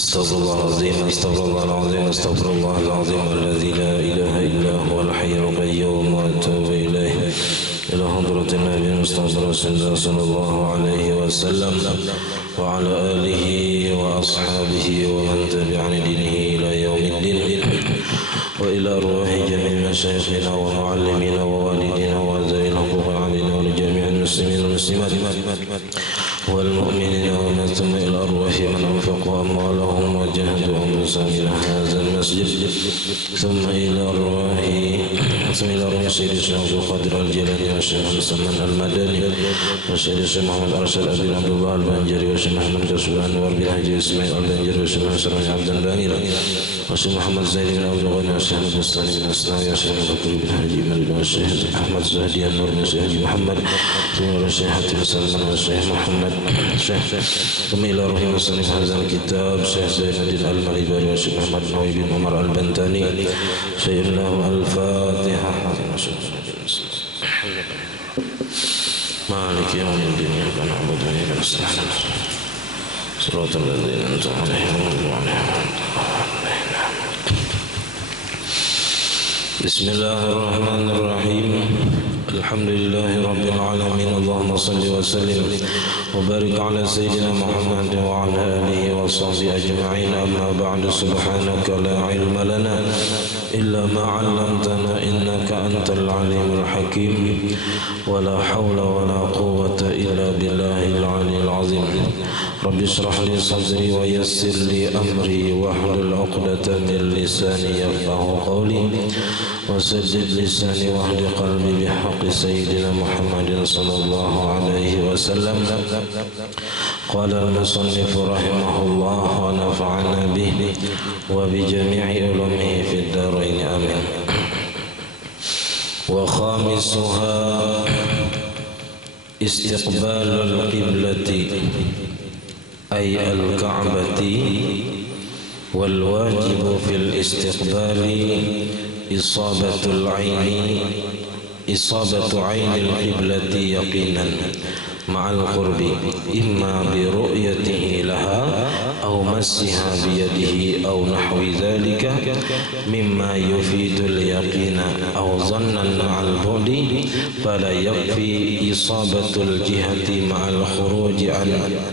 استغفر الله العظيم استغفر الله العظيم استغفر الله العظيم الذي لا إله إلا هو الحي القيوم وأتوب إليه إلى حضرة النبي المصطفى صلى الله عليه وسلم وعلى آله وأصحابه ومن تبع دينه إلى يوم الدين وإلى أرواح جميع مشايخنا ومعلمينا ووالدينا وأعزائنا الحقوق علينا ولجميع المسلمين والمسلمات والمؤمنين ومن ثم إلى أرواح من أنفقوا أموالهم وجهدوا أنفسهم إلى هذا المسجد ثم إلى أرواح سيد الشيخ عبد القادر الجيلاني والشيخ سلمان المدني والسيد الشيخ محمد أرشد أبي عبد الله البنجري والشيخ محمد كسب أنور بن حجي إسماعيل البنجري والشيخ محمد عبد البانير والشيخ محمد زيد بن عبد الغني والشيخ البستاني بن أسناوي والشيخ بكر بن حجي مريد والشيخ أحمد زهدي النور بن الشيخ محمد ثم الشيخ حاتم سلمان والشيخ محمد ثم إلى روح مصنف هذا الكتاب شيخ زين الدين المريباري والشيخ محمد نووي بن عمر البنتاني شيخ الله الفاتحة مالك يوم الدين إياك نعبد وإياك نستعين صراط الذين أنعمت عليهم بسم الله الرحمن الرحيم الحمد لله رب العالمين اللهم صل وسلم وبارك على سيدنا محمد وعلى آله وصحبه أجمعين أما بعد سبحانك لا علم لنا إلا ما علمتنا إنك أنت العليم الحكيم ولا حول ولا قوة إلا بالله العلي العظيم رب اشرح لي صدري ويسر لي أمري واحلل عقدة من لساني يفقه قولي وسدد لساني واهد قلبي بحق سيدنا محمد صلى الله عليه وسلم قال المصنف رحمه الله ونفعنا به وبجميع علومه في الدارين آمين وخامسها استقبال القبلة أي الكعبة والواجب في الاستقبال إصابة عين القبلة يقينا مع القرب إما برؤيته لها أو مسها بيده أو نحو ذلك مما يفيد اليقين أو ظنا مع البعد فلا يكفي إصابة الجهة مع الخروج عن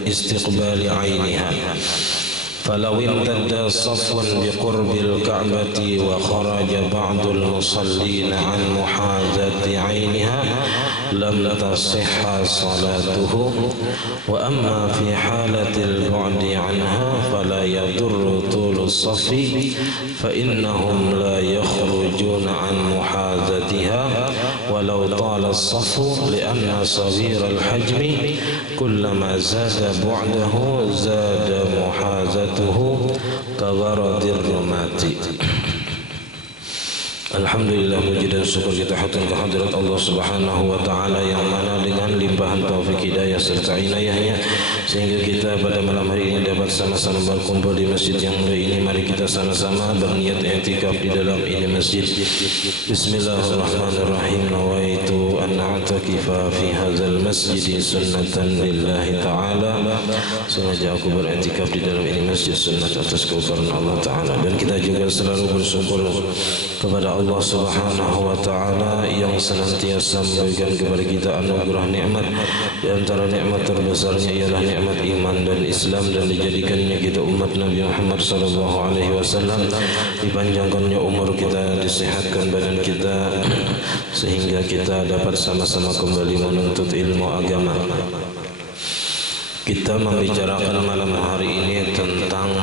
استقبال عينها فلو امتد صف بقرب الكعبة وخرج بعض المصلين عن محاذاة عينها لم تصح صلاته وأما في حالة البعد عنها فلا يضر طول الصف فإنهم لا يخرجون عن محاذاتها ولو طال الصف لأن صغير الحجم كلما زاد بعده زاد محاذاته كغرض الرماة. Alhamdulillah, puji dan syukur kita haturkan kehadirat Allah Subhanahu wa taala yang mana dengan limpahan taufik hidayah serta inayahnya sehingga kita pada malam hari ini dapat sama-sama berkumpul di masjid yang mulia ini. Mari kita sama-sama berniat i'tikaf di dalam ini masjid. Bismillahirrahmanirrahim. Nawaitu an a'takifa fi hadzal masjid sunnatan lillahi taala. Sengaja aku beriktikaf di dalam ini masjid sunnat atas kekaruniaan Allah taala, dan kita juga selalu bersyukur kepada Allah Subhanahu wa taala yang senantiasa memberikan kepada kita anugerah nikmat. Di antara nikmat terbesarnya ialah nikmat iman dan Islam, dan dijadikannya kita umat Nabi Muhammad sallallahu alaihi wasallam, dipanjangkannya umur kita, disehatkan badan kita sehingga kita dapat sama-sama kembali menuntut ilmu agama. Kita membicarakan malam hari ini tentang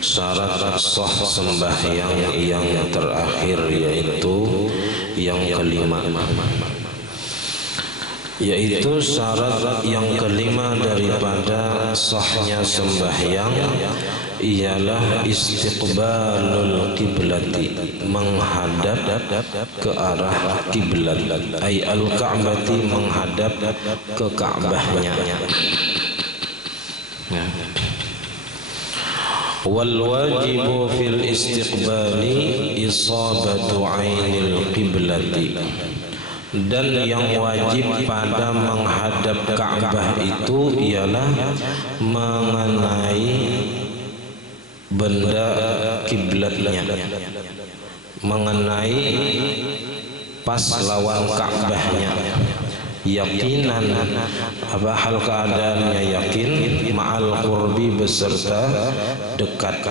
syarat sah sembahyang yang terakhir, yaitu yang kelima, yaitu syarat yang kelima daripada sahnya sembahyang ialah istiqbalul kiblati, menghadap ke arah kiblat, ay al-ka'bati, menghadap ke Ka'bahnya. Wal wajibu fil istiqbali isabatu ainil qiblati, dan yang wajib pada menghadap Ka'bah itu ialah mengenai benda kiblatnya, mengenai pas lawan Ka'bahnya, yakinan apa hal keadaannya yakin, ma'al qurbi beserta dekat.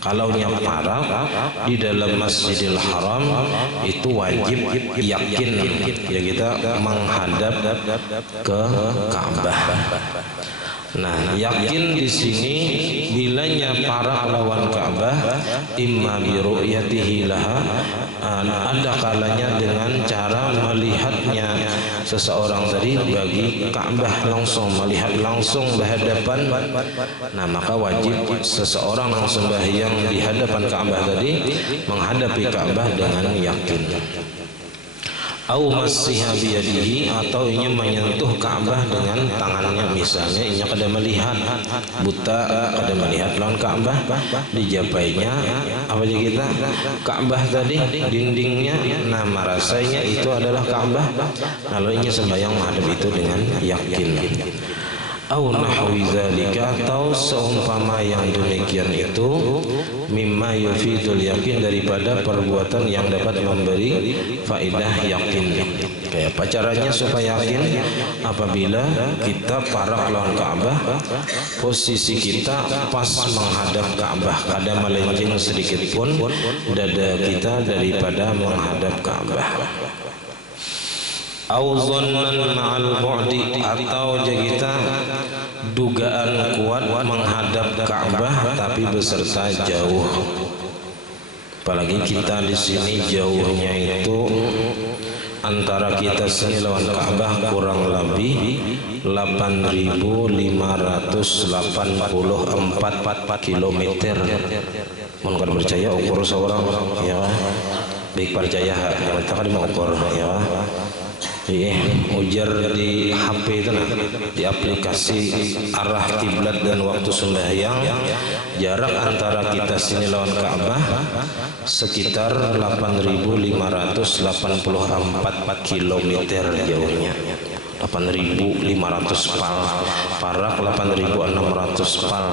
Kalaunya parah di dalam Masjidil Haram itu wajib yakin ya kita menghadap ke Ka'bah. Nah, yakin di sini bilanya para lawan Ka'bah imma bi ru'yatihi laha, ada kalanya dengan cara melihatnya seseorang tadi bagi Ka'bah, langsung melihat langsung berhadapan. Nah, maka wajib seseorang yang sembahyang di hadapan Ka'bah tadi menghadapi Ka'bah dengan yakin. Au massiha biyadihi, atau inya menyentuh Ka'bah dengan tangannya, misalnya inya kada melihat buta, kada melihat lawan Ka'bah, dijapainya apa aja kita Ka'bah tadi dindingnya, nah merasanya itu adalah Ka'bah, lalu inya sembahyang menghadap itu dengan yakin. Au nahwi zalika, atau seumpama yang demikian itu, mimma yufidul yakin, daripada perbuatan yang dapat memberi faedah yakin. Kayak apa caranya supaya yakin? Apabila kita parak lawan Ka'bah, posisi kita pas menghadap Ka'bah, kada melenceng sedikit pun dada kita daripada menghadap Ka'bah. Au dhannan ma'al bu'di, atau kita dugaan kuat menghadap Ka'bah tapi beserta jauh. Apalagi kita di sini jauhnya itu antara kita sini lawan Ka'bah kurang lebih 8.584 kilometer. Mun kada percaya ukur seorang ya. Baik percaya yang kita mau ukur ya. Iya, ujar di HP itu, nah, di aplikasi arah kiblat dan waktu sembahyang, jarak antara kita sini lawan Ka'bah sekitar 8.584 kilometer jauhnya. 8.500 pal, parak 8.600 pal.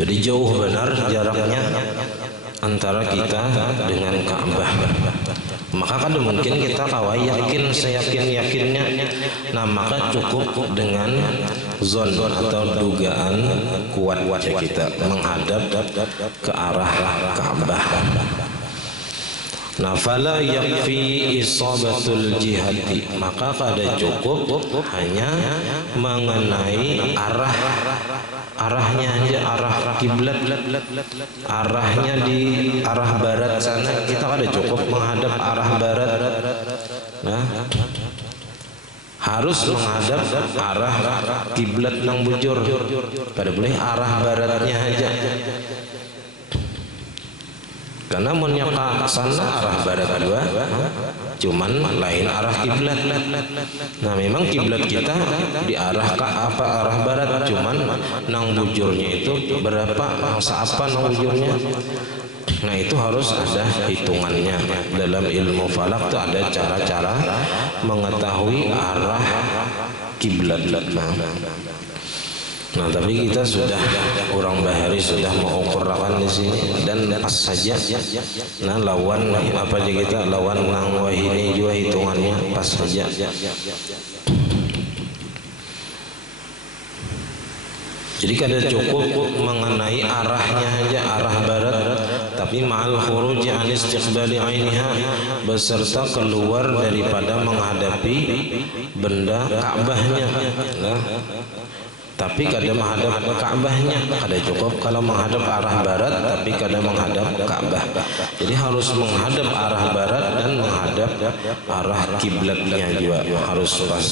Jadi jauh benar jaraknya antara kita dengan Ka'bah. Maka kan mungkin kita kawai yakin seyakin-yakinnya. Nah, maka cukup dengan zon atau dugaan kuat kita menghadap ke arah Ka'bah. Nah, fala yakfi isabatul jihati, maka kada cukup hanya mengenai arahnya aja, arah kiblat, arahnya di arah barat sana, kita kada cukup menghadap arah barat. Nah, harus menghadap arah kiblat nang bujur, kada boleh arah baratnya aja. Karena menyaka sana arah barat dua, cuman lain arah kiblat. Nah, memang kiblat kita di arah ke apa arah barat, cuman nang bujurnya itu berapa, seapa nang bujurnya. Nah, itu harus ada hitungannya. Dalam ilmu falak itu ada cara-cara mengetahui arah kiblat. Nah, tapi kita sudah orang bahari sudah mengukurkan di sini dan pas saja. Nah, lawan apa aja kita lawan nang wahini juga hitungannya pas saja. Jadi kada cukup mengenai arahnya aja, arah barat, tapi ma'al khuruj an istiqbali ainiha, beserta keluar daripada menghadapi benda Ka'bahnya. Nah, tapi kada menghadap Ka'bahnya, kada cukup kalau menghadap arah barat tapi kada menghadap Ka'bah. Jadi harus menghadap arah barat dan menghadap arah kiblatnya juga harus pas.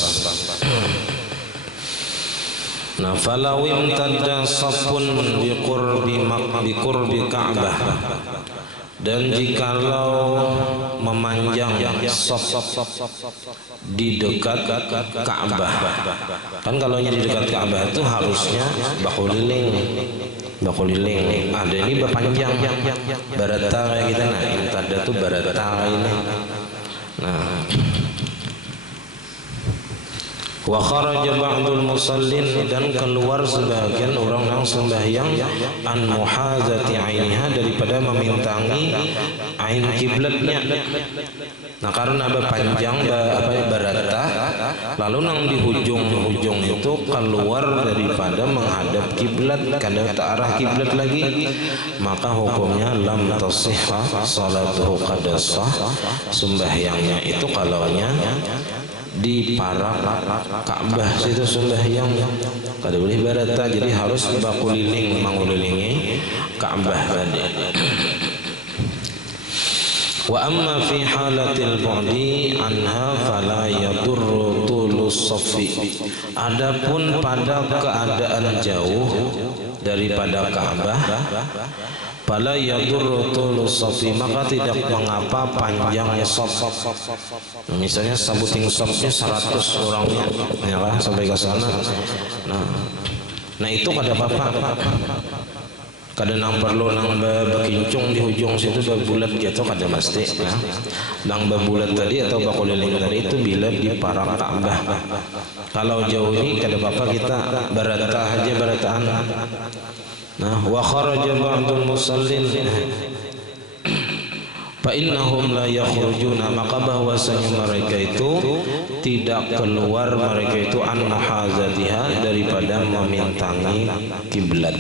Nah, falau imtadda safun biqurbi Ka'bah, dan jikalau memanjang saf di dekat Ka'bah, kan kalau di dekat Ka'bah itu harusnya bakuliling. Ada ini berpanjang barata kayak kita, nah imtadda tuh barata ini. Nah, Wa kharaja ba'dul musallin, dan keluar sebagian orang yang sembahyang an muhazati ainiha, daripada memintangi ain kiblatnya. Nah karena panjang berata, lalu nang di hujung itu keluar daripada menghadap kiblat, kada ke arah kiblat lagi, maka hukumnya lam tasihha salatuhu, kada sah sembahyangnya itu kalaunya di parak Ka'bah situ sembahyang, kada boleh berata, jadi harus bakuliling mengulilingi Ka'bah tadi. Wa amma fi halatil bu'di anha fala yadurru tulus safi. Adapun pada keadaan jauh daripada Ka'bah, fala yadurru tulus safi, maka tidak mengapa panjangnya shaf. Misalnya sabuting shafnya 100 orangnya, ya kan, sampai ke sana. Nah itu kada apa-apa. Kadang nang perlu nang bekincung di ujung situ bebulat gitu kada mesti ya. Nang bebulat tadi atau bakuliling tadi itu bila di parak Ka'bah. Kalau jauh ini kada apa-apa, kita berata aja berataan. Nah, wa kharaja ba'dul musallin fa innahum la yakhrujuna, maka bahwasanya mereka itu tidak keluar, mereka itu an muhazatiha, daripada memintangi kiblat.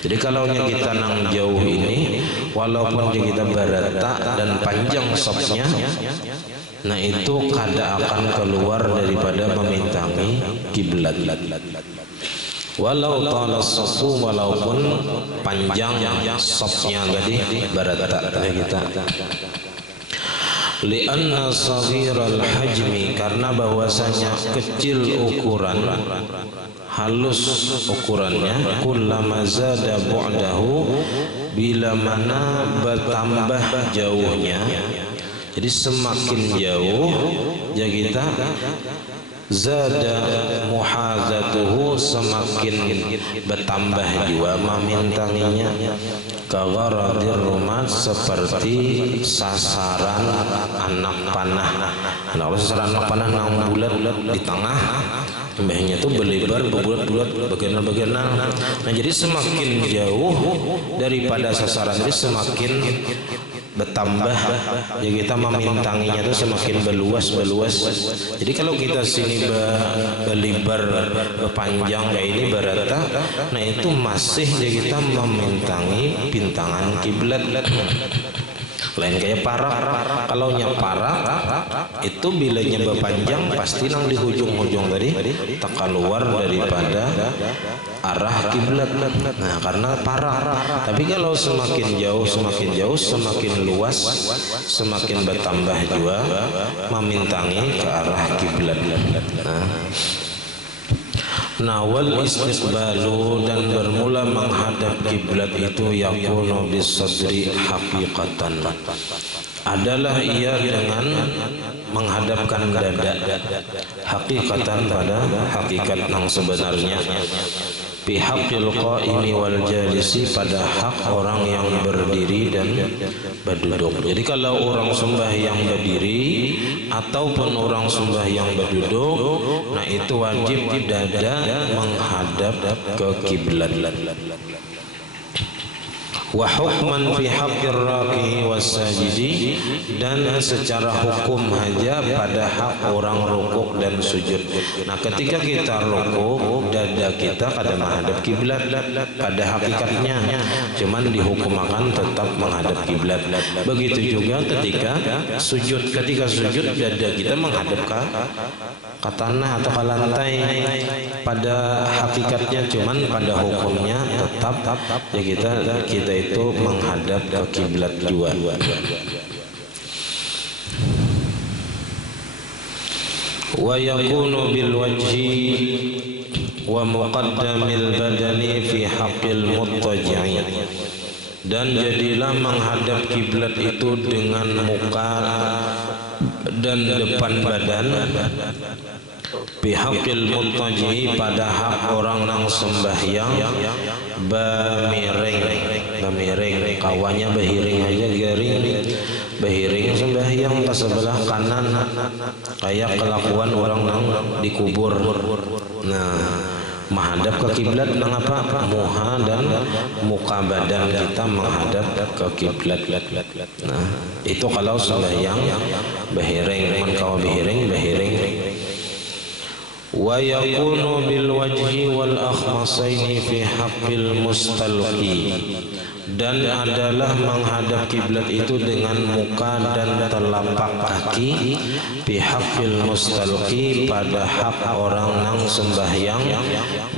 Jadi kalau kita nang jauh ini, walaupun kita berata dan panjang shafnya, nah itu kada akan keluar daripada memintangi kiblat. Walau talas safu, walaupun panjang shafnya tadi berata kita. Lianna saghiral hajmi, karena bahwasanya kecil ukuran, halus ukurannya, kullama zada bu'dahu, bila mana bertambah jauhnya, jadi semakin jauh ya kita zada muhazatuhu, semakin bertambah juga memintanginya, kagaradir rumat, seperti sasaran anak panah. Nah, sasaran anak panah nang bulat di tengah, mbahnya itu berlebar berbulat-bulat bagian-bagian. Nah jadi semakin jauh daripada sasaran, jadi semakin bertambah ya kita memintanginya itu semakin berluas. Jadi kalau kita sini berlebar berpanjang kayak ini berata, nah itu masih ya kita memintangi pintangan kiblat. Lain kayak parak. Kalau parak itu bilanya berpanjang pasti nang di hujung-hujung tadi tak keluar daripada arah kiblat. Nah karena parak. Tapi kalau semakin jauh semakin luas, semakin bertambah juga memintangi ke arah kiblat. Nah wal istiqbalu, dan bermula menghadap kiblat itu yakunu bisadri haqiqatan, adalah ia dengan menghadapkan dada, hakikatan, pada hakikat yang sebenarnya, fi haqqil qaimi wal jalisi, pada hak orang yang berdiri dan berduduk. Jadi kalau orang sembahyang berdiri ataupun orang sembahyang berduduk, nah itu wajib dada menghadap ke kiblat. Wa hukman fi haqqir raki'i was sajidi, dan secara hukum saja pada hak orang rukuk dan sujud. Nah ketika kita rukuk, dada kita kada menghadap kiblat pada hakikatnya, cuman dihukumakan tetap menghadap kiblat. Begitu juga ketika sujud, dada kita menghadap ke tanah atau ke lantai pada hakikatnya, cuman pada hukumnya tetap ya kita itu menghadap ke kiblat juga. Wa yakunu bil wajhi wa muqaddamil badani fi haqqil muttaji'i, dan jadilah menghadap kiblat itu dengan muka dan depan badan, bihaqil muntaji, pada hak orang yang sembahyang bamiring, kawannya behiring aja, garing behiring sembahyang ke sebelah kanan kayak kelakuan orang nang dikubur. Nah, menghadap ke kiblat nang apa? Muha dan muka badan kita menghadap ke kiblat. Nah, itu kalau sembahyang bahiring, man kawa bahiring. Wa yakunu bil wajhi wal akhmasaini fi haqqil mustalqi, dan adalah menghadap kiblat itu dengan muka dan telapak kaki fi haqqil mustalqi, pada hak orang nang sembahyang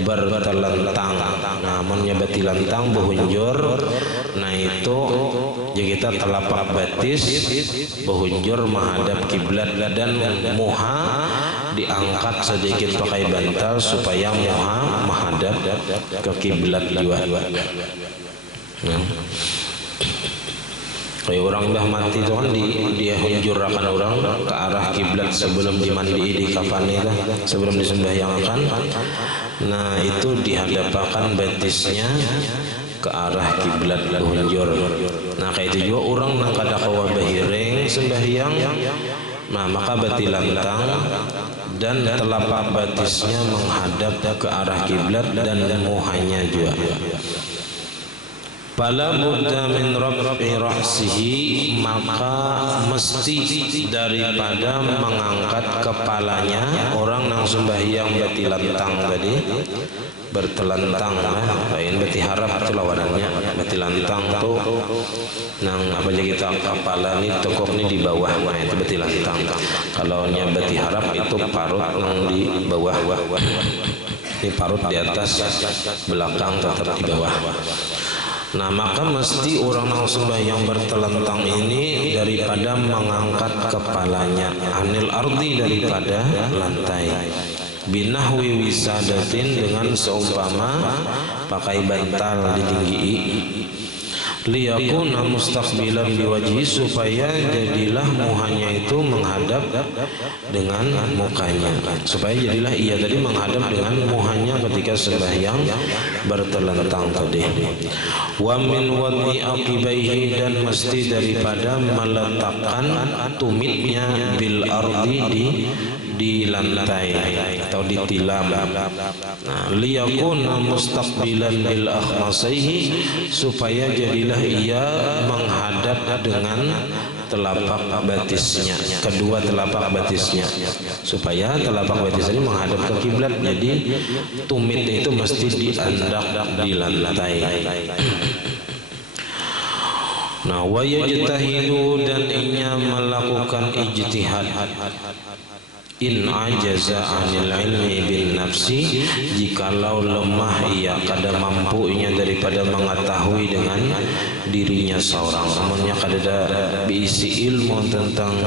bertelentang. Nah, munnya betilantang behunjur, nah itu jadi kita telapak batis behunjur menghadap kiblat dan muha diangkat sedikit pakai bantal supaya muha menghadap ke kiblat juga. Kayak orang dah mati itu kan dia hunjurakan orang ke arah kiblat sebelum dimandi di kafannya, sebelum disembahyangkan. Nah, itu dihadapkan batisnya ke arah kiblat hunjur. Nah, kayak itu juga orang nang kada kawa bahiring sembahyang, nah maka betilantang dan telapak batisnya menghadap ke arah kiblat dan muhanya juga. Fala budda min raf'i ra'sihi, maka mesti daripada mengangkat kepalanya orang nang sembahyang betilantang tadi, bertelentang lain beti harap itu lawanannya. Betilantang tuh nang apa aja kita kepala ini tokok ini di bawah, nah itu betilantang. Kalau nya beti harap itu parut nang di bawah, ini parut di atas, belakang tetap di bawah. Nah, maka mesti orang nang sembahyang bertelentang ini daripada mengangkat kepalanya anil ardi, daripada lantai, binahwi wisadatin, dengan seumpama pakai bantal ditinggi, liyakuna mustaqbilan biwajhi, supaya jadilah muhanya itu menghadap dengan mukanya, supaya jadilah ia tadi menghadap dengan muhanya ketika sembahyang bertelentang tadi. Wa min wad'i aqibaihi, dan mesti daripada meletakkan tumitnya bil ardi di lantai atau di tilam. Nah, liyakuna mustaqbilan bil akhmasaihi, supaya jadilah ia menghadap dengan telapak batisnya, kedua telapak batisnya, supaya telapak batis ini menghadap ke kiblat. Jadi tumit itu mesti diandak di lantai. Nah, wa yajtahidu, dan inya melakukan ijtihad, in ajaza anil ilmi bin nafsi, jikalau lemah ia kada mampu inya daripada mengetahui dengan dirinya seorang. Namunnya kada ada diisi ilmu tentang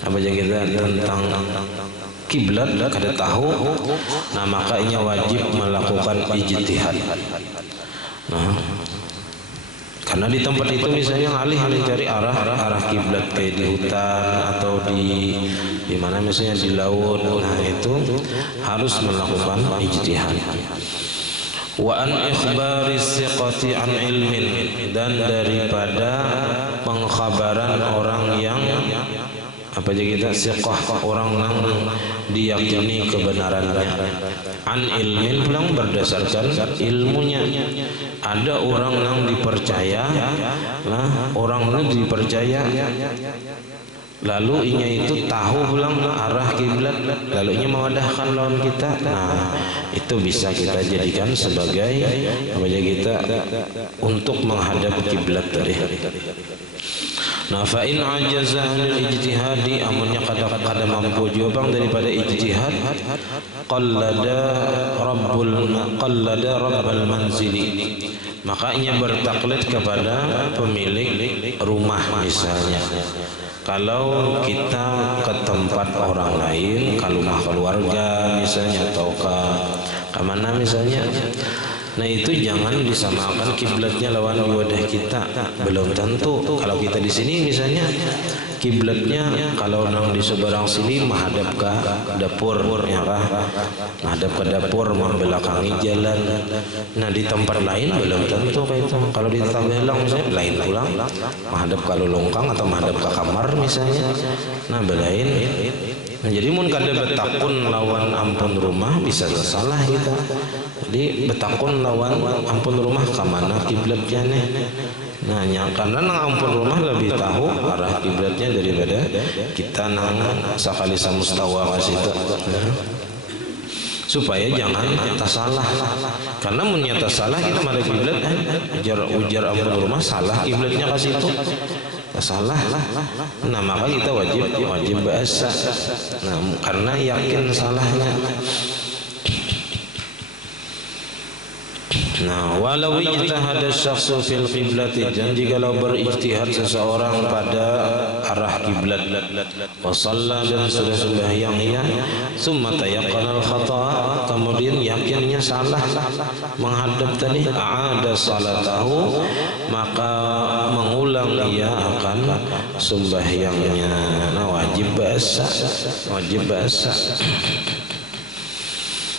apa aja kita tentang kiblat kada tahu, nah maka inya wajib melakukan ijtihad. Nah, karena di tempat itu misalnya alih cari arah kiblat kayak di hutan atau di mana misalnya di laut, nah itu harus melakukan ijtihad. Wa an ikhbari siqati an ilmin, dan daripada pengkhabaran orang yang apa aja kita siqah, orang yang diyakini kebenarannya, an ilmin pulang berdasarkan ilmunya. Ada orang yang dipercaya, nah orang yang dipercaya, lalu inya itu tahu pulang arah kiblat, lalu inya mewadahkan lawan kita, nah itu bisa kita jadikan sebagai apa aja kita untuk menghadap kiblat tadi. Nah, fa in ajaza anil ijtihadi, amunnya kada mampu jawabang daripada ijtihad, qallada rabbal manzili, makanya bertaklid kepada pemilik rumah. Misalnya kalau kita ke tempat orang lain, ke rumah keluarga misalnya, atau ke mana misalnya, nah itu jangan disamakan kiblatnya lawan wadah kita. Belum tentu. Kalau kita di sini misalnya kiblatnya kalau nang di seberang sini menghadap ke dapur, ya kah? Menghadap ke dapur, membelakangi jalan. Nah di tempat lain belum tentu kayak itu. Kalau di Tabelang misalnya lain pulang, menghadap ke lolongkang atau menghadap ke kamar misalnya. Nah belain. Nah, jadi mun kada betakun lawan ampun rumah bisa salah kita. Jadi betakun lawan ampun rumah kemana kiblatnya nih. Nah karena nang ampun rumah lebih tahu arah kiblatnya daripada kita nang sakali samustawa ke situ. Supaya jangan salah. Karena mun nyata salah kita mari kiblat ujar ampun rumah salah kiblatnya ke situ. Salah. Nah maka kita wajib bahasa. Nah karena yakin salahnya. Nah, walau ijtihada syakhsu fil qiblati, dan jikalau berijtihad seseorang pada arah kiblat, wa shalla dan sudah sembahyang ia, summa tayaqqana al-khata', kemudian yakinnya salah menghadap tadi, a'ada salatahu, maka mengulang ia akan sembahyangnya. Nah, wajib bahasa.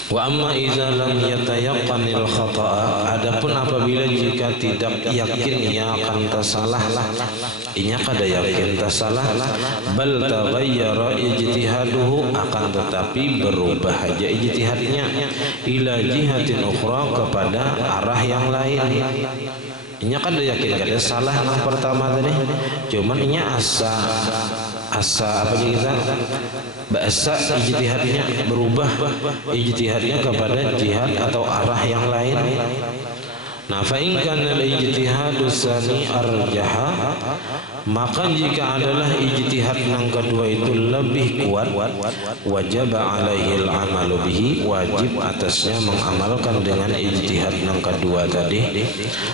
Wa amma idza lam yatayaqqanil khata'a, adapun apabila jika tidak yakin ia akan tersalah, inya kada yakin tersalah, bal taghayyara ijtihaduhu, akan tetapi berubah aja ijtihadnya ila jihatin ukhra, kepada arah yang lain. Inya kada yakin kada salah yang pertama tadi, cuman inya asa apa kita bahasa ijtihadnya berubah, ijtihadnya kepada jihad atau arah yang lain. Nah, fa in kana al-ijtihadu tsani arjaha, maka jika adalah ijtihad yang kedua itu lebih kuat, wajib alaihi al-amalu bihi, wajib atasnya mengamalkan dengan ijtihad yang kedua tadi.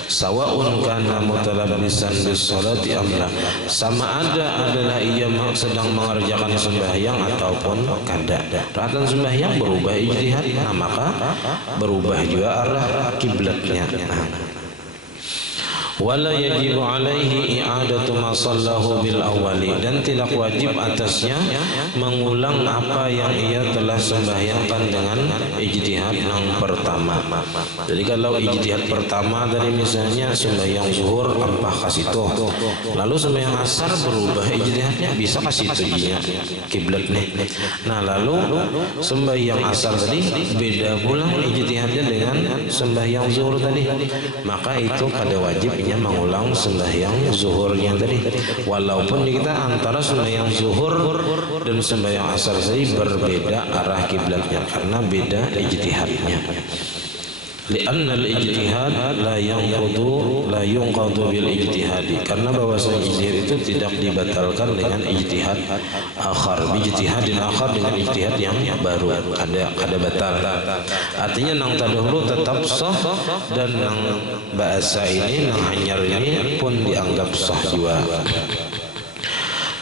Sawaun kana mutalabbisan bis salati amla, sama ada adalah ia sedang mengerjakan sembahyang ataupun kada. Ratan sembahyang berubah ijtihad, nah maka berubah juga arah kiblatnya. Wala yajibu alaihi i'adatu ma sallahu bil awwali, dan tidak wajib atasnya mengulang apa yang ia telah sembahyangkan dengan ijtihad yang pertama. Jadi kalau ijtihad pertama dari misalnya sembahyang zuhur ampah kasih toh, lalu sembahyang asar berubah ijtihadnya bisa kasih tujuhnya kiblat nih. Nah lalu sembahyang asar tadi beda pula ijtihadnya dengan sembahyang zuhur tadi, maka itu kada wajib mengulang sembahyang zuhurnya tadi, walaupun kita antara sembahyang zuhur dan sembahyang asar tadi berbeda arah kiblatnya karena beda ijtihadnya. Li'anna al-ijtihad la yunqadu bil ijtihadi, karena bahwasanya ijtihad itu tidak dibatalkan dengan ijtihad akhar, ijtihadin akhar, dengan ijtihad yang baru kada batal. Artinya nang tadahulu tetap sah, dan nang bahasa ini nang hanyar ini pun dianggap sah juga.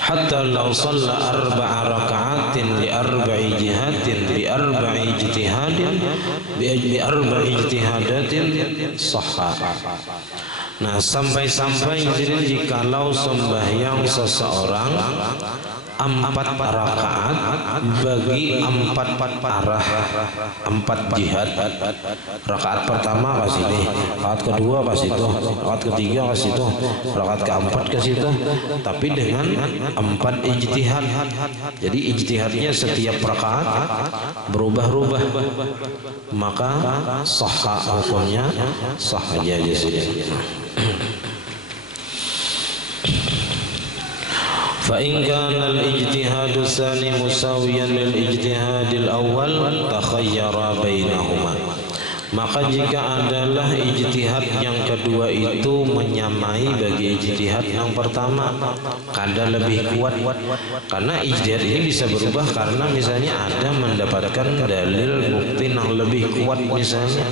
Hatta law shalla arba'a raka'atin li arba'i jihatin bi arba'i ijtihadin bi arba'i ijtihadatin sahha. Nah sampai-sampai jadi jikalau sembahyang seseorang 4 rakaat bagi 4 arah, 4 jihad. Rakaat pertama ke sini, rakaat kedua ke situ, rakaat ketiga ke situ, rakaat keempat ke situ, tapi dengan 4 ijtihad. Jadi ijtihadnya setiap rakaat berubah-ubah, maka sahha hukumnya, sah aja di sini. فإن كان الاجتهاد الثاني مساويا للاجتهاد الأول تخير بينهما, maka jika adalah ijtihad yang kedua itu menyamai bagi ijtihad yang pertama, kada lebih kuat, karena ijtihad ini bisa berubah karena misalnya ada mendapatkan dalil bukti yang lebih kuat misalnya.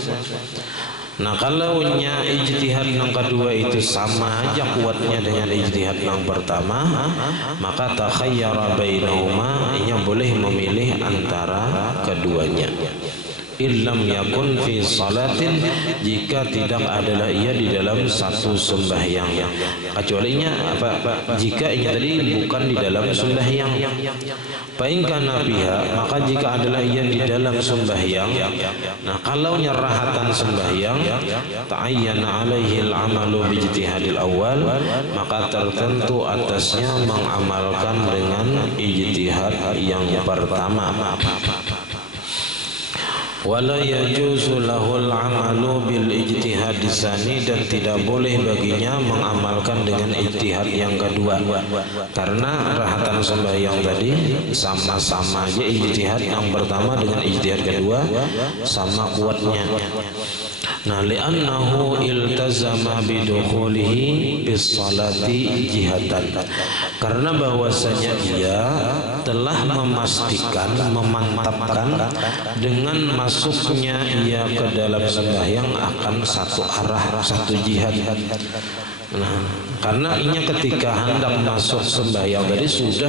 Nah kalau ijtihad yang kedua itu sama aja kuatnya dengan ijtihad yang pertama, maka takhayyara bainahuma, ia boleh memilih antara keduanya. Illam yakun fi salatin, jika tidak adalah ia di dalam satu sembahyang, kecualinya apa? Jika ia tadi bukan di dalam sembahyang. Fa'inka nabiha, maka jika adalah ia di dalam sembahyang, nah kalau nyerahatan sembahyang, ta'ayyana alaihi al-amalu bijtihadil awal, maka tertentu atasnya mengamalkan dengan ijtihad yang pertama. Wala yajuzu lahul amalu bil ijtihad tsani, dan tidak boleh baginya mengamalkan dengan ijtihad yang kedua, karena rahatan sembahyang tadi sama-sama aja ijtihad yang pertama dengan ijtihad kedua sama kuatnya. Nah, li'annahu iltazama bidukhulihi bis salati jihatan, karena bahwasanya ia telah memastikan, memantapkan dengan masuknya ia ke dalam sembahyang akan satu arah, satu jihad. Nah, karena inya ketika hendak masuk sembahyang tadi sudah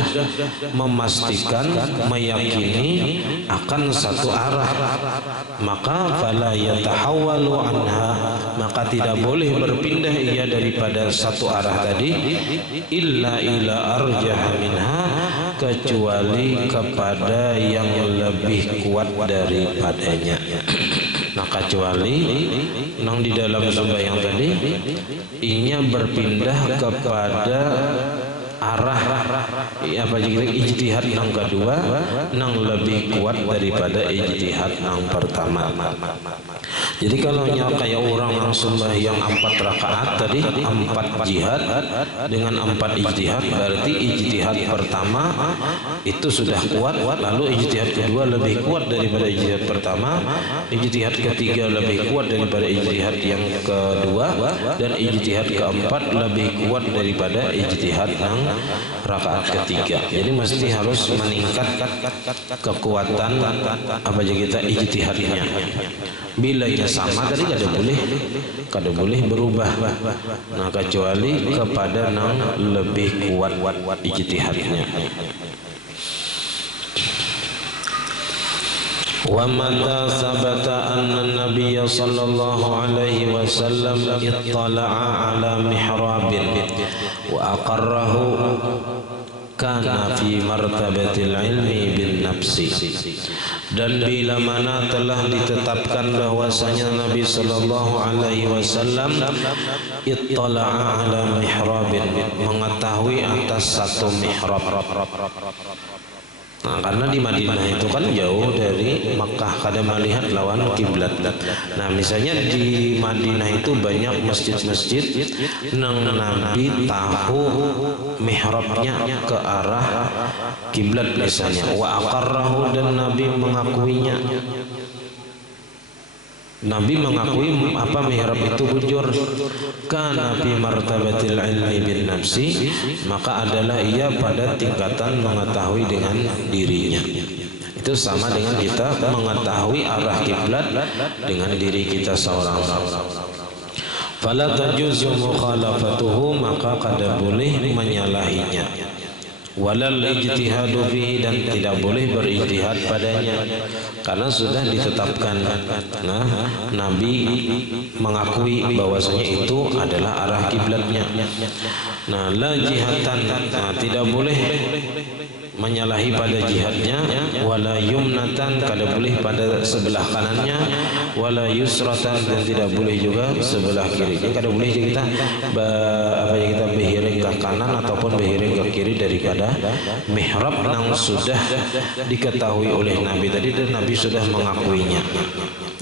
memastikan, meyakini akan satu arah, maka fala yatahawwalu anha, maka tidak boleh berpindah ia daripada satu arah tadi illa ila arjah minha, kecuali kepada yang lebih kuat daripadanya. Nah, kecuali nang di dalam sembahyang tadi inya berpindah kepada arah apa ijtihad yang kedua nang lebih kuat daripada ijtihad yang pertama. Jadi kalau kayak orang yang sembahyang 4 rakaat tadi 4 jihad dengan 4 ijtihad, berarti ijtihad pertama itu sudah kuat, lalu ijtihad kedua lebih kuat daripada ijtihad pertama, ijtihad ketiga lebih kuat daripada ijtihad yang kedua, dan ijtihad keempat lebih kuat daripada ijtihad yang rakaat ketiga. Jadi mesti harus meningkat kekuatan apa aja kita ijtihadnya. Bila ia sama tadi kada boleh berubah. Nah, kecuali kepada yang lebih kuat ijtihadnya. Wa mata sabata anna Nabiy sallallahu alaihi wasallam ittala'a ala mihrabin wa aqarrahu kana fi martabatil ilmi bin nafsi, dan bila mana telah ditetapkan bahwasanya Nabi sallallahu alaihi wasallam ittala'a ala mihrabin, mengetahui atas satu mihrab. Nah, karena di Madinah itu kan jauh dari Makkah, kada melihat lawan kiblat. Nah, misalnya di Madinah itu banyak masjid-masjid nang Nabi tahu mihrabnya ke arah kiblat misalnya, wa aqarrahu, dan Nabi mengakuinya. Nabi mengakui apa mihrab itu bujur, kana fi martabatil ilmi bin nafsi, maka adalah ia pada tingkatan mengetahui dengan dirinya. Itu sama dengan kita mengetahui arah kiblat dengan diri kita seorang. Fala tajuzu mukhalafatuhu, maka kada boleh menyalahinya. Walal ijtihadu fihi, dan tidak boleh berijtihad padanya, karena sudah ditetapkan. Nah, Nabi mengakui bahwasanya itu adalah arah kiblatnya. Nah, la jihatan, nah, tidak boleh menyalahi pada jihadnya, wala yumnatan, kada boleh pada sebelah kanannya, wala yusratan, dan tidak boleh juga sebelah kirinya. Kada boleh kita berhiring ke kanan ataupun berhiring ke kiri daripada mihrab yang sudah diketahui oleh Nabi tadi, dan Nabi sudah mengakuinya.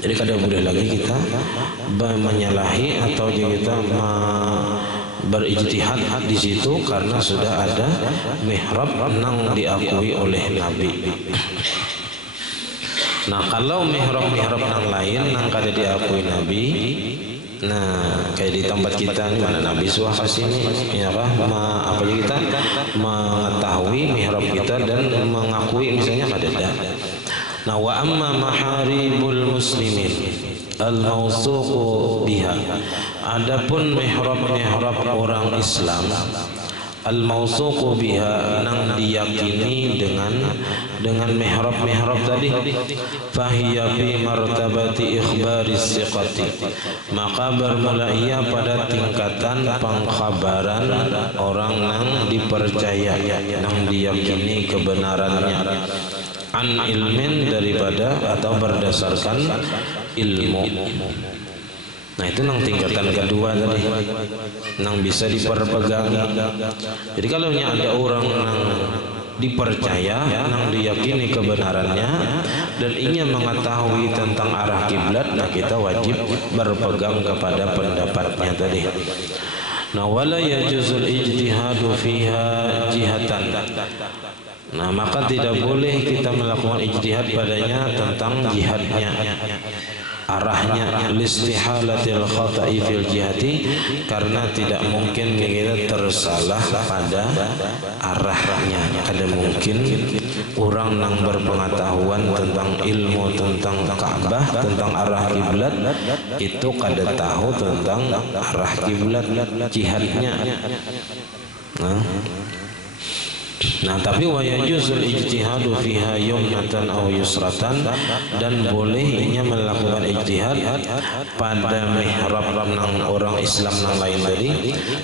Jadi kada boleh lagi kita menyalahi atau kita berijtihad di situ, karena sudah ada mihrab yang diakui oleh Nabi. Nah, kalau mihrab yang lain yang kada diakui Nabi, nah kayak di tempat kita ini mana Nabi suah sini, ya apa kita mengetahui mihrab kita dan mengakui misalnya kada ada. Nah, wa amma maharibul muslimin al-mawthuqu biha, adapun mihrab orang Islam al-mausuqu biha nang diyakini dengan mihrab tadi, fahiya bi martabati ikhbaris siqati, maka bermula ia pada tingkatan pengkhabaran orang nang dipercaya, nang diyakini kebenarannya, an ilmin daripada atau berdasarkan ilmu. Nah itu nang tingkatan kedua tadi, nang bisa diperpegangi. Jadi kalau ada orang nang dipercaya, nang diyakini kebenarannya dan ingin mengetahui tentang arah kiblat, nah kita wajib berpegang kepada pendapatnya tadi. Nah wala yajuzul ijtihadu fiha jihatan. Nah maka tidak boleh kita melakukan ijtihad padanya tentang jihadnya, arahnya, listihalatil khata'i fil jihati, karena tidak mungkin kita tersalah pada arahnya. Ada mungkin orang yang berpengetahuan tentang ilmu tentang Ka'bah, tentang arah kiblat, itu kada tahu tentang arah kiblat jihadnya. Nah tapi wa yajuzul ijtihadu fiha yumnatan aw yusratan, dan bolehnya melakukan ijtihad pada mihrab nang orang Islam nang lain tadi,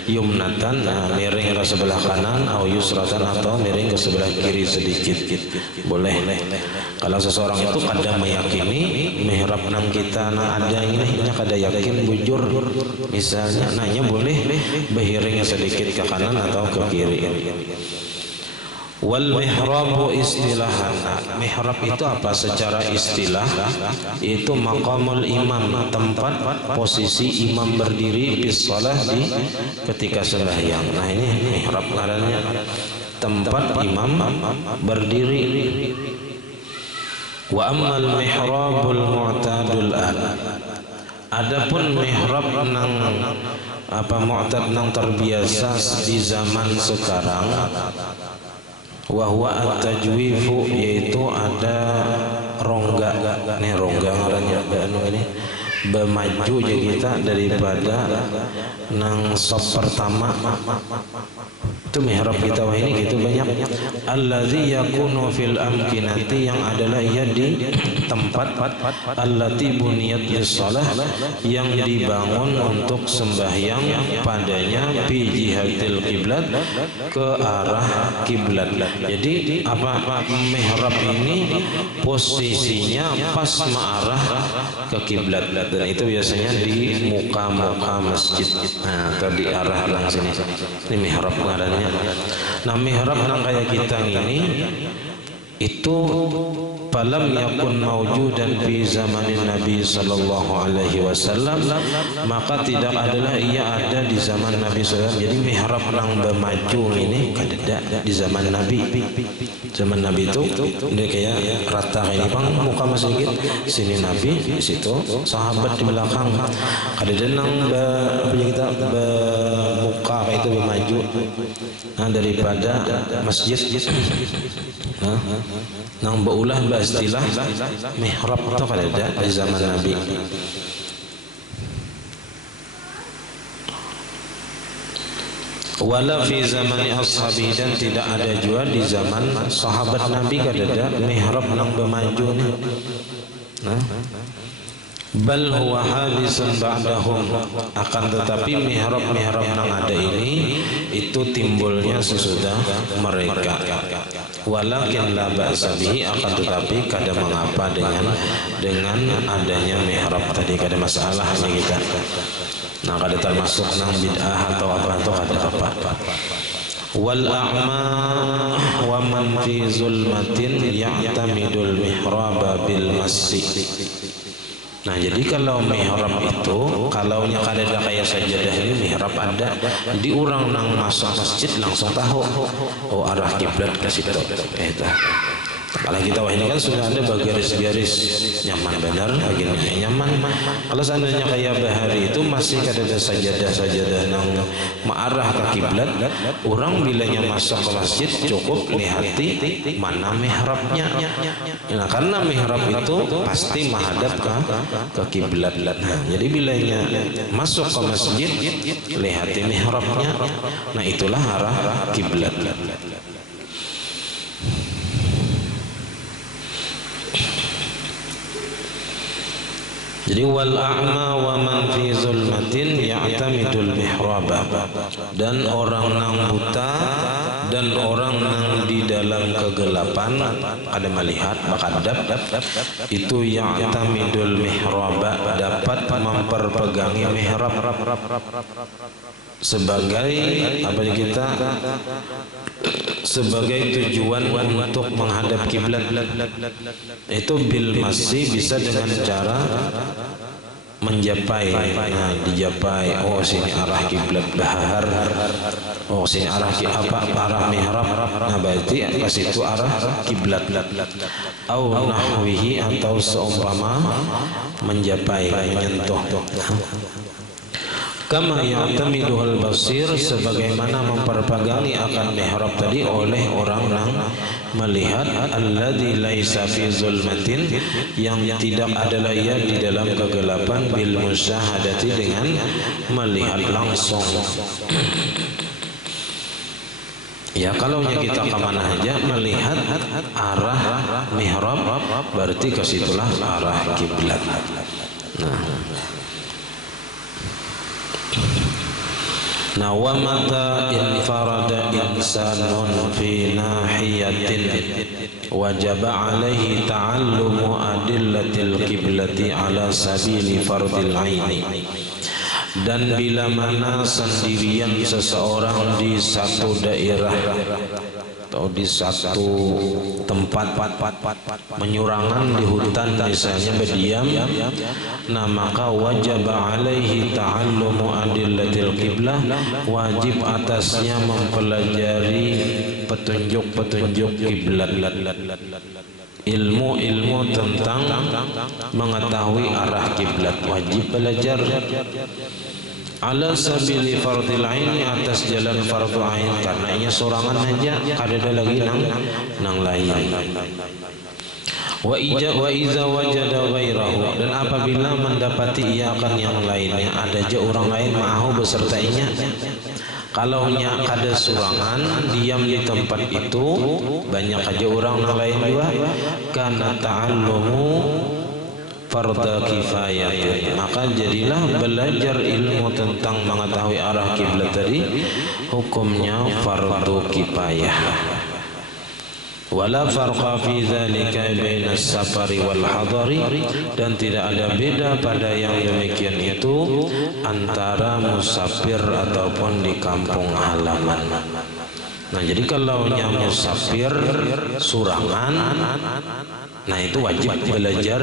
yumnatan miring ke sebelah kanan, aw yusratan atau miring ke sebelah kiri sedikit, boleh. Kalau seseorang itu kada meyakini mihrab nang kita nang ada ini, kada yakin bujur misalnya, nanya boleh behiring sedikit ke kanan atau ke kiri. Wal mihrabu istilahan, mihrab itu apa secara istilah? Itu maqamul imam, tempat posisi imam berdiri bis shalah di ketika sembahyang. Nah ini mihrab ngarannya, tempat imam berdiri. Wa ammal mihrabul mu'tadul an, adapun mihrab nang mu'tad nang terbiasa di zaman sekarang, wa huwa at-tajwifu, yaitu ada rongga. Nih rongga ngarannya ini bermaju aja kita daripada nang sop pertama. Itu mihrab kita wah ini gitu banyak. Allazi yakunu fil amkinati, yang adalah ia di tempat allati buniyat lis-shalah, yang dibangun untuk sembahyang padanya, fi jihatil kiblat, ke arah kiblat. Jadi apa mihrab ini posisinya pas mengarah ke kiblat, dan itu biasanya di muka-muka masjid. Nah, atau di arah langsung sini. Ini mihrab ngarannya. Nah mihrab nang kayak kita ini itu falam yakun mawjudan fi zamanin Nabi sallallahu alaihi wasallam, maka tidak adalah ia ada di zaman Nabi sallallahu alaihi wasallam. Jadi mihrab nang bermaju ini kada di zaman Nabi. Zaman Nabi itu dia kayak rata ini bang, muka masjid sini Nabi, di situ sahabat di belakang. Kada nang kita muka kayak itu bermaju daripada masjid. Nang baulah istilah mihrab itu kada ada di zaman Nabi. Wala fi zamani ashabi, dan tidak ada juga di zaman sahabat Nabi kada ada mihrab nang bermaju ni. Bal huwa hadisun ba'dahum, akan tetapi mihrab nang ada ini itu timbulnya sesudah mereka. Walakin la ba'sa bihi, akan tetapi kada mengapa dengan adanya mihrab tadi, kada masalahnya kita. Nah kada termasuk nang bid'ah atau apa atau kada apa. Wal a'ma wa man fi zulmatin ya'tamidul mihraba bil masjid. Nah jadi kalau mihrab itu, kalau nya kada ada kayak sajadah ini, mihrab ada di orang nang masuk masjid langsung tahu oh arah kiblat ke situ. Apalagi kita ini kan sudah ada garis-garis nyaman benar, begini nyaman. Kalau seandainya kayak bahari itu masih ada sajadah-sajadah yang mengarah ke kiblat, orang bilanya masuk ke masjid cukup lihati mana mihrabnya. Nah, karena mihrab itu pasti menghadap ke kiblat. Nah, jadi bilanya masuk ke masjid lihati mihrabnya. Nah, itulah arah kiblat. Jadi wal a'ma wa man fi zulmatin ya'tamidul mihraba, dan orang nang buta dan orang nang di dalam kegelapan ada melihat bakadab itu ya'tamidul mihraba, dapat memperpegangi mihrab sebagai apa kita sebagai tujuan untuk menghadap kiblat. Itu bil masih bisa dengan cara menjapai. Nah, dijapai, oh sini arah kiblat bahar, oh sini arah arah mihrab. Nah, berarti ke situ arah kiblat. Au nahwihi, atau seumpama menjapai, menyentuh. Kama ya'tamiduhul basir, sebagaimana memperpegangi akan mihrab tadi oleh orang yang melihat, alladzi laisa fi zulmatin, yang tidak adalah ia di dalam kegelapan, bil musyahadati, dengan melihat langsung. Ya, kalau kita kemana aja melihat arah mihrab, berarti ke situlah arah kiblat. Nah, wa mata infarada insanun fi nahiyatin wajaba alaihi ta'allumu adillatil kiblati ala sabili fardil aini. Dan bila mana sendirian seseorang di satu daerah atau di satu tempat menyurangan di hutan misalnya berdiam, nah maka wajib alaihi ta'allumu adillatil qiblah, wajib atasnya mempelajari petunjuk-petunjuk kiblat, ilmu-ilmu tentang mengetahui arah kiblat, wajib belajar. Ala sabili fardil aini, atas jalan fardu ain, karena ia sorangan aja, kada lagi nang lain. Wa iza wajada ghairahu, dan apabila mendapati ia akan yang lainnya, ada aja orang lain ma'ahu beserta inya. Kalau nya kada surangan diam di tempat itu, banyak aja orang lain juga, karena ta'allumu fardu kifayah, maka jadilah belajar ilmu tentang mengetahui arah kiblat tadi hukumnya fardu kifayah. Wala farqa fi dzalika baina as-safari wal hadari, dan tidak ada beda pada yang demikian itu antara musafir ataupun di kampung halaman. Nah, jadi kalau yang musafir surangan, nah itu wajib belajar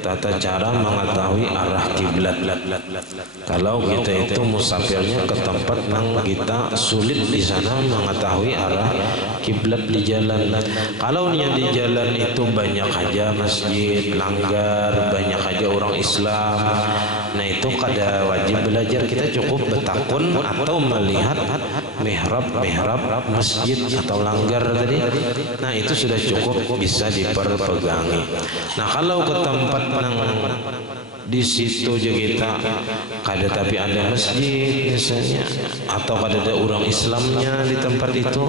tata cara mengetahui arah kiblat. Kalau kita itu musafirnya ke tempat yang kita sulit di sana mengetahui arah kiblat di jalan. Kalau yang di jalan itu banyak aja masjid, langgar, banyak aja orang Islam, nah itu kada wajib belajar, kita cukup bertakun atau melihat mihrab masjid atau langgar tadi. Nah itu sudah cukup bisa diperpegangi. Nah kalau ke tempat yang di situ aja kita kada tapi ada masjid misalnya, atau kada ada orang Islamnya di tempat itu,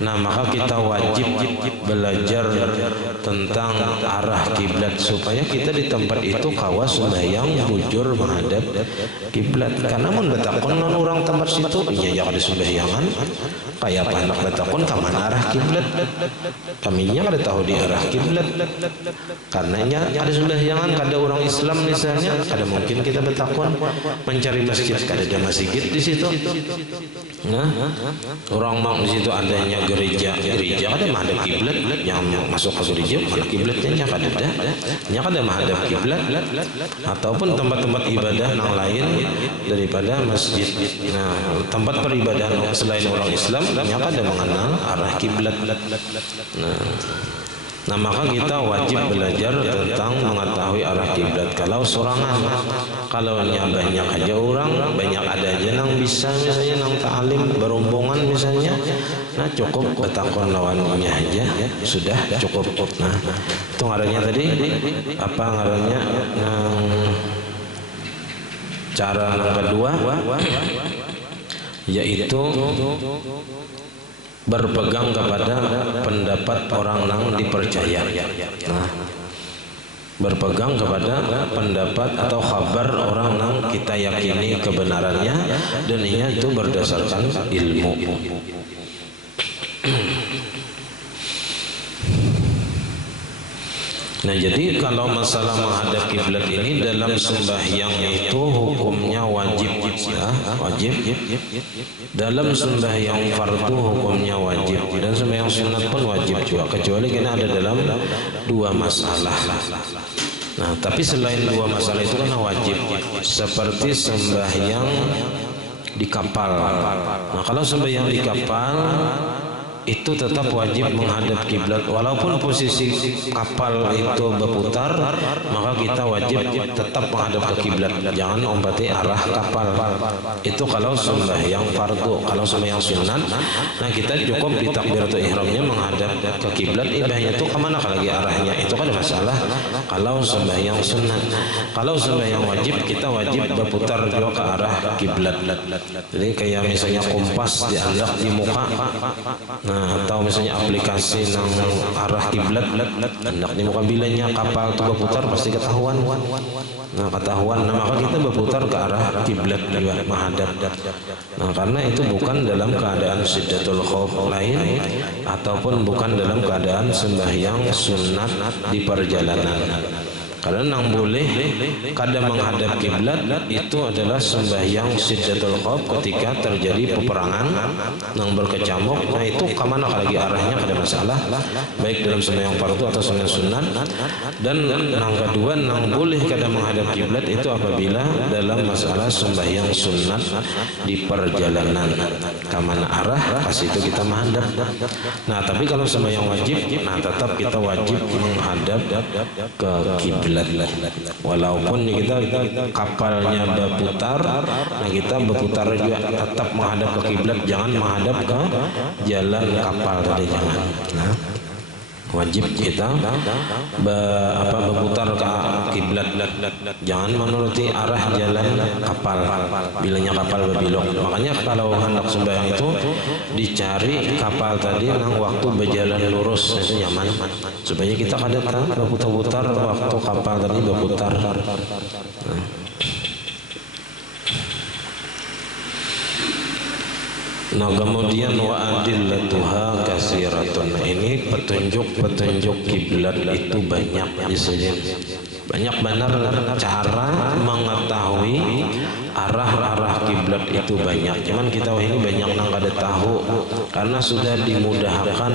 nah maka kita wajib belajar tentang arah kiblat supaya kita di tempat itu kawas sembahyang bujur menghadap kiblat. Karena mun betakon non orang tempat situ iya kada sembahyangan, kayak apa anak betakon ke mana arah kiblat, kaminya kada tahu di arah kiblat, karenanya ada sembahyangan kada orang Islam misalnya, kada mungkin kita betakon mencari masjid, kada ada masjid di situ. Nah, orang mau di situ adanya gereja kada menghadap kiblat, yang masuk ke gereja mana kiblatnya kada ada, nya kada menghadap kiblat, ataupun tempat-tempat ibadah yang lain daripada masjid. Nah, tempat peribadahan selain orang Islam nya kada mengenal arah kiblat. Nah, Nah, maka kita wajib belajar tentang mengetahui arah kiblat. Kalau sorangan, kalau banyak aja orang, banyak ada aja nang bisa misalnya nang ta'alim berombongan misalnya, nah cukup betakon lawannya aja sudah cukup. Nah, itu ngarannya tadi apa ngarannya? Cara yang kedua yaitu berpegang kepada pendapat orang yang dipercaya. Nah, berpegang kepada pendapat atau kabar orang yang kita yakini kebenarannya, dan ini itu berdasarkan ilmu. Nah, jadi kalau masalah menghadap kiblat ini dalam sembahyang itu hukumnya wajib, ya, wajib. Dalam sembahyang fardu hukumnya wajib, dan sembahyang sunat pun wajib juga, kecuali kena ada dalam dua masalah. Nah, tapi selain dua masalah itu kan wajib, seperti sembahyang di kapal. Nah, kalau sembahyang di kapal itu tetap wajib menghadap kiblat, walaupun posisi kapal itu berputar, maka kita wajib tetap menghadap ke kiblat, jangan ompati arah kapal. Itu kalau sembahyang fardu. Kalau sembahyang sunat, nah kita cukup di takbiratul ihramnya menghadap ke kiblat, ibadahnya itu kemana lagi arahnya, itu kan ada masalah. Kalau sembahyang sunat, kalau sembahyang wajib, kita wajib berputar juga ke arah kiblat. Jadi kayak misalnya kompas dianggap di muka, nah, atau misalnya aplikasi nang arah kiblat, hendak di muka bilanya kapal itu berputar pasti ketahuan. Nah, ketahuan. Nah, maka kita berputar ke arah kiblat juga menghadap. Nah, karena itu bukan dalam keadaan syiddatul khauf lain, ataupun bukan dalam keadaan sembahyang sunat di perjalanan. Karena nang boleh kadang menghadap kiblat itu adalah sembahyang syiddatul khauf, ketika terjadi peperangan nang berkecamuk. Nah, itu kemana lagi arahnya ada masalah, baik dalam sembahyang fardu atau sembahyang sunat. Dan nang kedua, nang boleh kadang menghadap kiblat itu apabila dalam masalah sembahyang sunat di perjalanan, kemana arah pas itu kita menghadap. Nah, tapi kalau sembahyang wajib, nah tetap kita wajib menghadap ke kiblat. Walaupun kita kapalnya berputar, nah kita berputar juga tetap menghadap ke kiblat, jangan menghadap ke jalan kapal tadi, jangan. Nah, wajib kita berputar ke kiblat, jangan menuruti arah jalan kapal bilanya kapal berbelok. Makanya kalau hendak sembahyang itu dicari kapal tadi nang waktu berjalan lurus, itu nyaman, supaya kita kada berputar-putar waktu kapal tadi berputar. Nah, kemudian wa adillatuha katsiratun. Ini petunjuk kiblat itu banyak di sini. Banyak benar cara mengetahui arah kiblat itu banyak. Cuman kita ini banyak nang kada tahu, karena sudah dimudahkan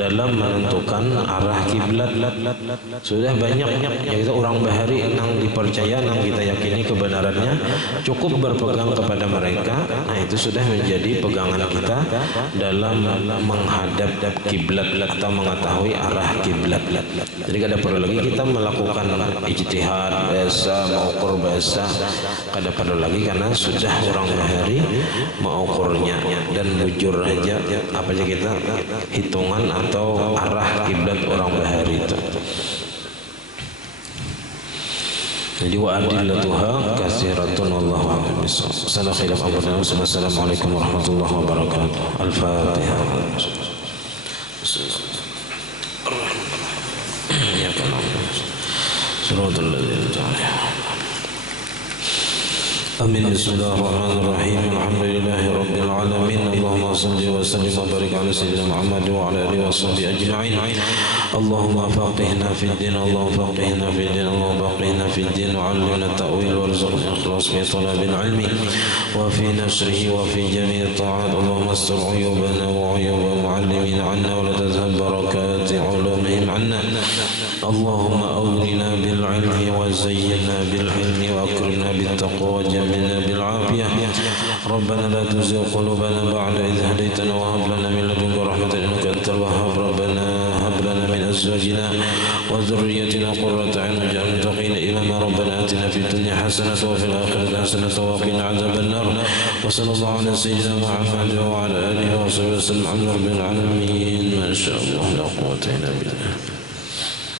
dalam menentukan arah kiblat. Sudah banyak yaitu orang bahari nang dipercaya, nang kita yakini kebenarannya, cukup berpegang kepada mereka. Nah, itu sudah menjadi pegangan kita dalam menghadap kiblat atau mengetahui arah kiblat. Jadi kada perlu lagi kita melakukan ijtihad bahasa, mengukur bahasa, kada perlu lagi, karena sudah orang bahari mengukurnya dan bujur aja apa aja kita hitungan atau arah kiblat orang bahari itu. Jadi wa adillatuha katsiratun wallahu a'lam bissawab. Assalamualaikum warahmatullahi wabarakatuh. Al-Fatihah. Ya Allah. Suratul ladzina. Amin. Bismillahirrahmanirrahim. Alhamdulillahi rabbil alamin. Allahumma salli wa sallim wa barik ala sayyidina Muhammad wa ala alihi wa sahbihi ajma'in. Allahumma faqihna fid din, Allahumma faqihna fid din, Allahumma faqihna fid din, wa 'allimna at-ta'wil warzuqna ikhlas fi talabil ilmi wa fi nashrihi wa fi jami' ta'at. Allahumma astur 'uyubana wa 'uyuba mu'allimina 'anna wa la tazhab barakati 'ulumihim 'anna. Allahumma awlina bil 'ilmi wa zayyinna bil 'ilmi wa akrimna bit taqwa وجملنا بالعافية. ربنا لا تزغ قلوبنا بعد إذ هديتنا وهب لنا من لدنك رحمة إنك أنت الوهاب. ربنا هب لنا من أزواجنا وذريتنا قرة أعين واجعلنا للمتقين إماما ربنا آتنا في الدنيا حسنة وفي الآخرة حسنة وقنا عذاب النار وصلى الله على سيدنا محمد وعلى آله وصحبه وسلم الحمد لله رب العالمين ما شاء الله لا قوة إلا بالله.